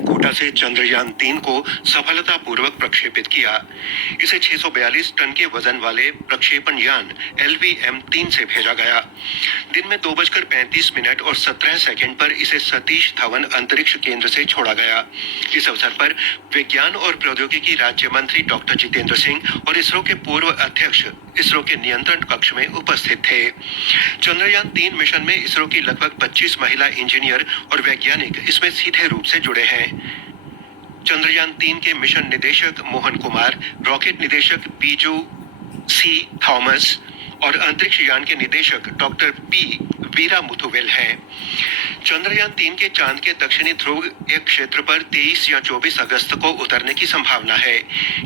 कोटा से चंद्रयान-3 को सफलतापूर्वक प्रक्षेपित किया। इसे 642 टन के वजन वाले प्रक्षेपण यान LVM-3 से भेजा गया। दिन में 2:35 और 17 सेकंड पर इसे सतीश धवन अंतरिक्ष केंद्र से छोड़ा गया। इस अवसर पर विज्ञान और प्रौद्योगिकी राज्य मंत्री डॉक्टर जितेंद्र सिंह और इसरो के पूर्व अध्यक्ष इसरो के नियंत्रण कक्ष में उपस्थित थे। चंद्रयान-3 मिशन में इसरो की लगभग 25 महिला इंजीनियर और वैज्ञानिक इसमें सीधे रूप से जुड़े हैं। चंद्रयान-3 के मिशन निदेशक मोहन कुमार, रॉकेट निदेशक बीजू सी थॉमस और अंतरिक्ष यान के निदेशक डॉक्टर पी वीरा मुथुवेल हैं। चंद्रयान-3 के चांद के दक्षिणी ध्रुव एक क्षेत्र पर 23 या 24 अगस्त को उतरने की संभावना है।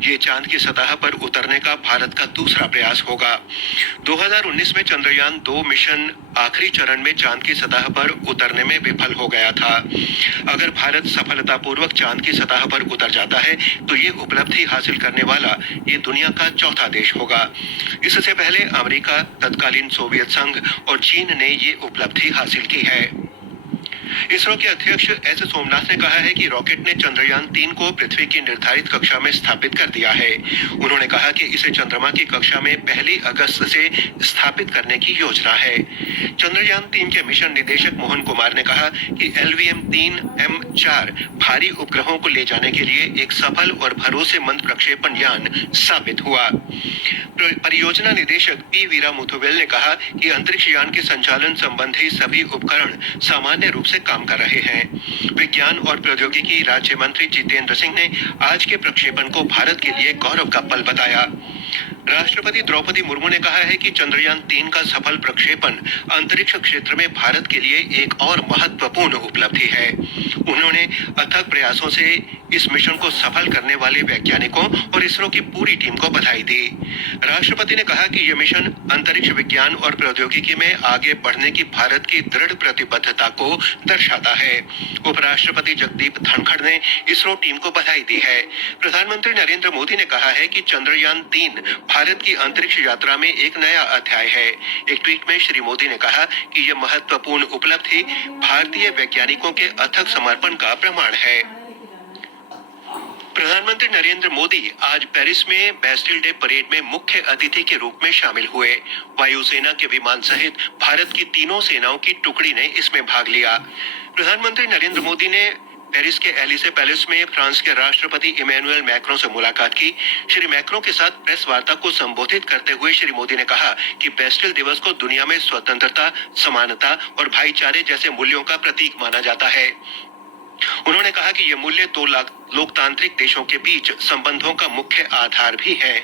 ये चांद की सतह पर उतरने का भारत का दूसरा प्रयास होगा। 2019 में चंद्रयान-2 मिशन आखिरी चरण में चांद की सतह पर उतरने में विफल हो गया था। अगर भारत सफलतापूर्वक चांद की सतह पर उतर जाता है तो ये उपलब्धि हासिल करने वाला ये दुनिया का चौथा देश होगा। इससे पहले अमेरिका, तत्कालीन सोवियत संघ और चीन ने ये उपलब्धि हासिल की है। इसरो के अध्यक्ष एस सोमनाथ ने कहा है कि रॉकेट ने चंद्रयान-3 को पृथ्वी की निर्धारित कक्षा में स्थापित कर दिया है। उन्होंने कहा कि इसे चंद्रमा की कक्षा में 1 अगस्त से स्थापित करने की योजना है। चंद्रयान-3 के मिशन निदेशक मोहन कुमार ने कहा कि LVM-3 M4 भारी उपग्रहों को ले जाने के लिए एक सफल और भरोसेमंद प्रक्षेपण यान साबित हुआ। परियोजना निदेशक पी वीरा मुथुवेल ने कहा कि अंतरिक्ष यान के संचालन संबंधी सभी उपकरण सामान्य रूप से काम कर रहे हैं। विज्ञान और प्रौद्योगिकी राज्य मंत्री जितेंद्र सिंह ने आज के प्रक्षेपण को भारत के लिए गौरव का पल बताया। राष्ट्रपति द्रौपदी मुर्मू ने कहा है कि चंद्रयान-3 का सफल प्रक्षेपण अंतरिक्ष क्षेत्र में भारत के लिए एक और महत्वपूर्ण उपलब्धि है। उन्होंने अथक प्रयासों से इस मिशन को सफल करने वाले वैज्ञानिकों और इसरो की पूरी टीम को बधाई दी। राष्ट्रपति ने कहा कि यह मिशन अंतरिक्ष विज्ञान और प्रौद्योगिकी में आगे बढ़ने की भारत की दृढ़ प्रतिबद्धता को दर्शाता है। उपराष्ट्रपति जगदीप धनखड़ ने इसरो टीम को बधाई दी है। प्रधानमंत्री नरेंद्र मोदी ने कहा है कि चंद्रयान-3 भारत की अंतरिक्ष यात्रा में एक नया अध्याय है। एक ट्वीट में श्री मोदी ने कहा कि यह महत्वपूर्ण उपलब्धि भारतीय वैज्ञानिकों के अथक समर्पण का प्रमाण है। प्रधानमंत्री नरेंद्र मोदी आज पेरिस में बेस्टिल डे परेड में मुख्य अतिथि के रूप में शामिल हुए। वायुसेना के विमान सहित भारत की तीनों सेनाओं की टुकड़ी ने इसमें भाग लिया। प्रधानमंत्री नरेंद्र मोदी ने पेरिस के एलिसे पैलेस में फ्रांस के राष्ट्रपति इमैनुअल मैक्रों से मुलाकात की। श्री मैक्रों के साथ प्रेस वार्ता को संबोधित करते हुए श्री मोदी ने कहा कि बेस्टिल दिवस को दुनिया में स्वतंत्रता, समानता और भाईचारे जैसे मूल्यों का प्रतीक माना जाता है। उन्होंने कहा कि ये मूल्य 2 लोकतांत्रिक देशों के बीच संबंधों का मुख्य आधार भी है।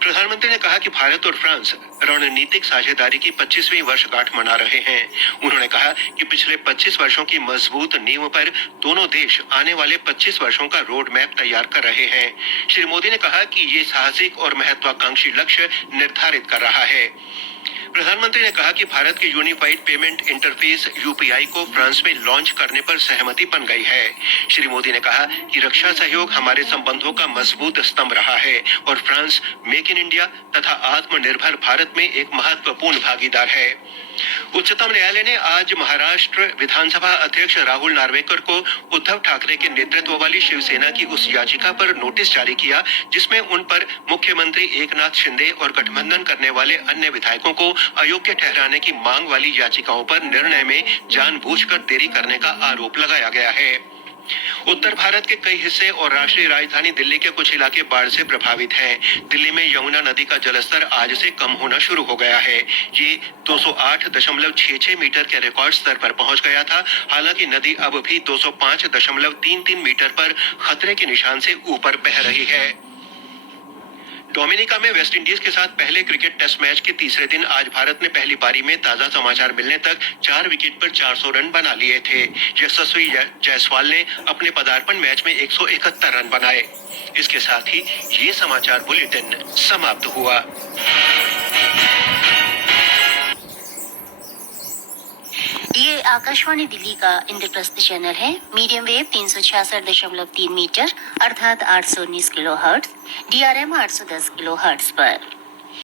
प्रधानमंत्री ने कहा कि भारत और फ्रांस रणनीतिक साझेदारी की 25वीं वर्षगांठ मना रहे हैं। उन्होंने कहा कि पिछले 25 वर्षों की मजबूत नींव पर दोनों देश आने वाले 25 वर्षों का रोड मैप तैयार कर रहे हैं। श्री मोदी ने कहा कि ये साहसिक और महत्वाकांक्षी लक्ष्य निर्धारित कर रहा है। प्रधानमंत्री ने कहा कि भारत के यूनिफाइड पेमेंट इंटरफेस UPI को फ्रांस में लॉन्च करने पर सहमति बन गई है। श्री मोदी ने कहा कि रक्षा सहयोग हमारे संबंधों का मजबूत स्तंभ रहा है और फ्रांस मेक इन इंडिया तथा आत्मनिर्भर भारत में एक महत्वपूर्ण भागीदार है। उच्चतम न्यायालय ने आज महाराष्ट्र विधानसभा अध्यक्ष राहुल नार्वेकर को उद्धव ठाकरे के नेतृत्व वाली शिवसेना की उस याचिका पर नोटिस जारी किया जिसमें उन पर मुख्यमंत्री एकनाथ शिंदे और गठबंधन करने वाले अन्य विधायकों को अयोग्य ठहराने की मांग वाली याचिकाओं पर निर्णय में जानबूझकर देरी करने का आरोप लगाया गया है। उत्तर भारत के कई हिस्से और राष्ट्रीय राजधानी दिल्ली के कुछ इलाके बाढ़ से प्रभावित हैं। दिल्ली में यमुना नदी का जलस्तर आज से कम होना शुरू हो गया है। ये 208.66 मीटर के रिकॉर्ड स्तर पर पहुंच गया था। हालांकि नदी अब भी 205.33 मीटर पर खतरे के निशान से ऊपर बह रही है। डोमिनिका में वेस्टइंडीज के साथ पहले क्रिकेट टेस्ट मैच के तीसरे दिन आज भारत ने पहली पारी में ताजा समाचार मिलने तक 4 विकेट पर 400 रन बना लिए थे। यशस्वी जायसवाल ने अपने पदार्पण मैच में 171 रन बनाए। इसके साथ ही ये समाचार बुलेटिन समाप्त हुआ। ये आकाशवाणी दिल्ली का इंद्रप्रस्थ चैनल है। मीडियम वेव 366.3 मीटर अर्थात 819 किलोहर्ट्ज, DRM 810 किलोहर्ट्ज पर।